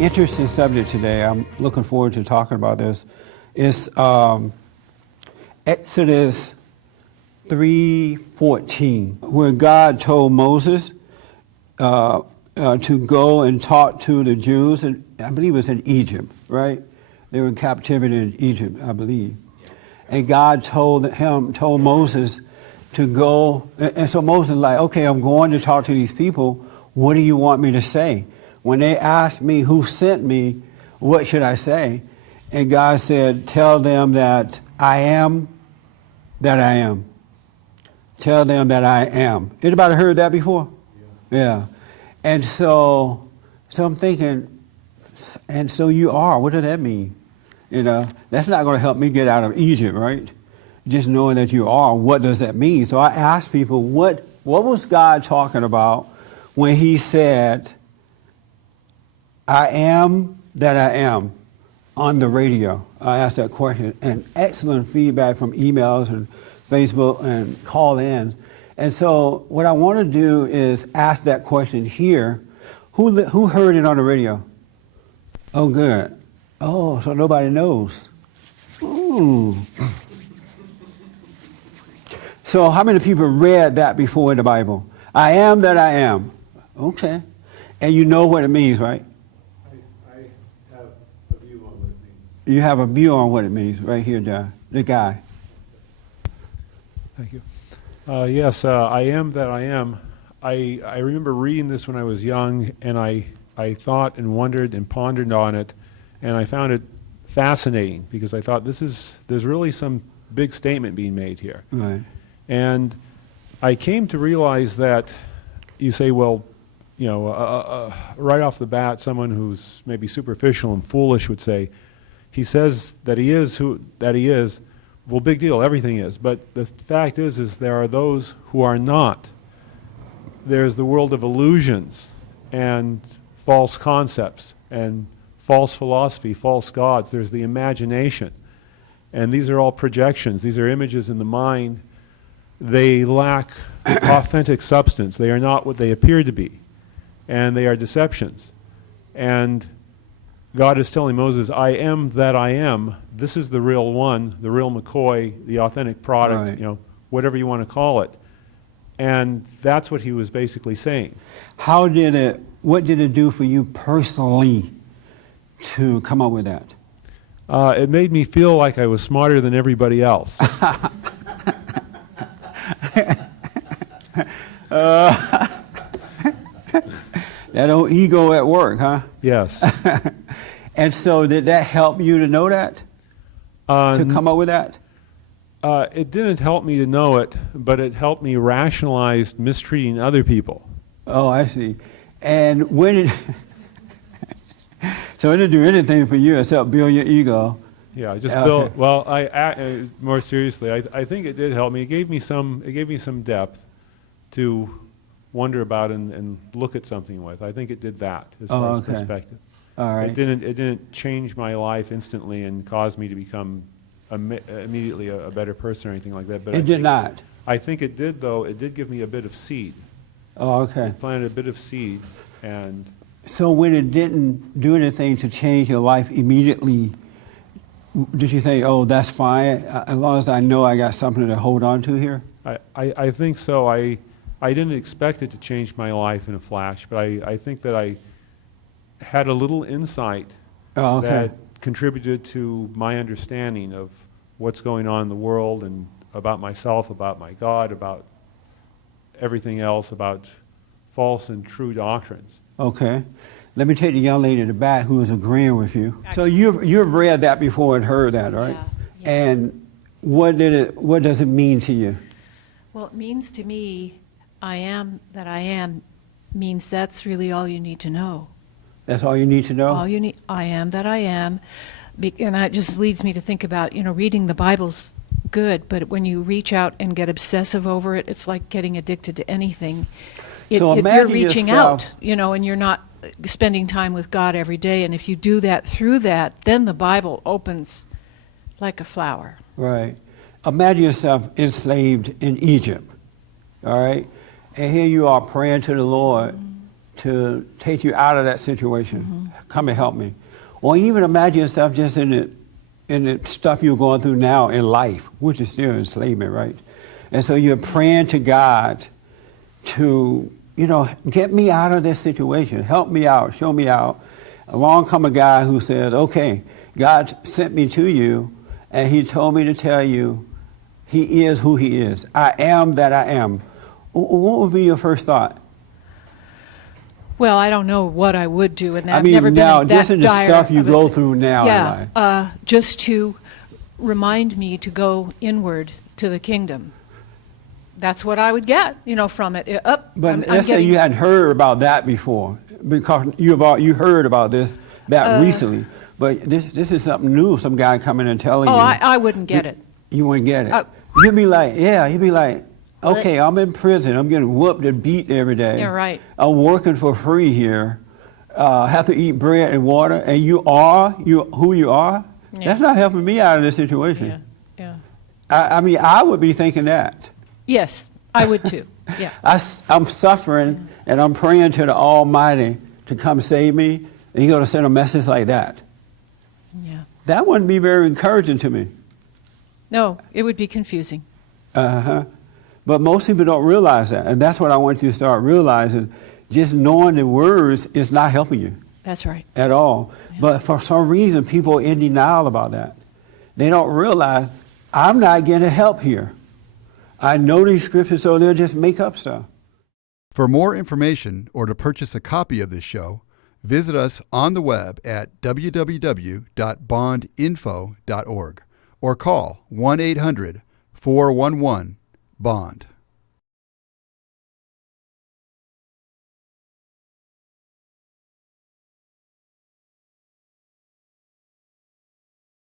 interesting subject today. I'm looking forward to talking about this. It's Exodus 3:14, where God told Moses to go and talk to the Jews, and I believe it was in Egypt, right? They were in captivity in Egypt, I believe. And God told Moses to go, and so Moses was like, okay, I'm going to talk to these people. What do you want me to say? When they ask me who sent me, what should I say? And God said, tell them that I am that I am. Tell them that I am. Anybody heard that before? Yeah. And so I'm thinking, and so you are. What does that mean? You know, that's not going to help me get out of Egypt, right? Just knowing that you are, what does that mean? So I asked people, what was God talking about when he said, I am that I am on the radio? I asked that question, and excellent feedback from emails and Facebook and call-ins. And so what I want to do is ask that question here. Who heard it on the radio? Oh, good. Oh, so nobody knows. Ooh. So how many people read that before in the Bible? I am that I am. Okay. And you know what it means, right? I have a view on what it means. You have a view on what it means right here, John, the guy. Thank you. Yes, I am that I am. I remember reading this when I was young, and I thought and wondered and pondered on it, and I found it fascinating because I thought there's really some big statement being made here. Right. And I came to realize that you say, well, you know, right off the bat, someone who's maybe superficial and foolish would say, he says that he is who that he is. Well, big deal, everything is. But the fact is there are those who are not. There's the world of illusions and false concepts and false philosophy, false gods. There's the imagination. And these are all projections. These are images in the mind. They lack authentic substance. They are not what they appear to be. And they are deceptions. And God is telling Moses, I am that I am. This is the real one, the real McCoy, the authentic product, right. You know, whatever you want to call it. And that's what he was basically saying. What did it do for you personally to come up with that? It made me feel like I was smarter than everybody else. That old ego at work, huh? Yes. And so did that help you to know that? To come up with that? It didn't help me to know it, but it helped me rationalize mistreating other people. Oh, I see. And when it... So it didn't do anything for you except build your ego. Yeah, just build. Well, more seriously, I think it did help me. It gave me some depth to wonder about and look at something with. I think it did that as far as perspective. All right. It didn't change my life instantly and cause me to become immediately a better person or anything like that. But it did not. I think it did, though. It did give me a bit of seed. Oh, okay. It planted a bit of seed, and. So when it didn't do anything to change your life immediately, did you think, oh, that's fine, as long as I know I got something to hold on to here? I think so. I didn't expect it to change my life in a flash, but I think that I had a little insight that contributed to my understanding of what's going on in the world and about myself, about my God, about everything else, about false and true doctrines. Okay. Let me take the young lady in the back who is agreeing with you. Actually, so you've read that before and heard that, right? Yeah. And what does it mean to you? Well, it means to me, I am that I am means that's really all you need to know. That's all you need to know? All you need, I am that I am. And that just leads me to think about, reading the Bible's good, but when you reach out and get obsessive over it, it's like getting addicted to anything. You're reaching out, and you're not spending time with God every day. And if you do that through that, then the Bible opens like a flower. Right. Imagine yourself enslaved in Egypt, all right? And here you are praying to the Lord, to take you out of that situation. Come and help me. Or even imagine yourself just in the stuff you're going through now in life, which is still enslavement, right? And so you're praying to God to, get me out of this situation. Help me out, show me out. Along come a guy who says, okay, God sent me to you, and he told me to tell you he is who he is. I am that I am. What would be your first thought? Well, I don't know what I would do in that. I I've mean, never now, been in that just in the dire stuff you of a go si- through now in life. Yeah, just to remind me to go inward to the kingdom. That's what I would get, from it. But let's say you hadn't heard about that before, because you heard about that recently. But this is something new. Some guy coming and telling you. Oh, I wouldn't get it. You wouldn't get it. You'd be like, okay, I'm in prison. I'm getting whooped and beat every day. Yeah, right. I'm working for free here. Have to eat bread and water, and you are who you are. Yeah. That's not helping me out of this situation. Yeah. I mean, I would be thinking that. Yes, I would too. Yeah. I'm suffering, and I'm praying to the Almighty to come save me, and He's going to send a message like that. Yeah. That wouldn't be very encouraging to me. No, it would be confusing. Uh-huh. But most people don't realize that, and that's what I want you to start realizing. Just knowing the words is not helping you That's right. at all. Yeah. But for some reason, people are in denial about that. They don't realize, I'm not getting help here. I know these scriptures, so they'll just make up stuff. For more information or to purchase a copy of this show, visit us on the web at www.bondinfo.org or call 1-800-411-BOND.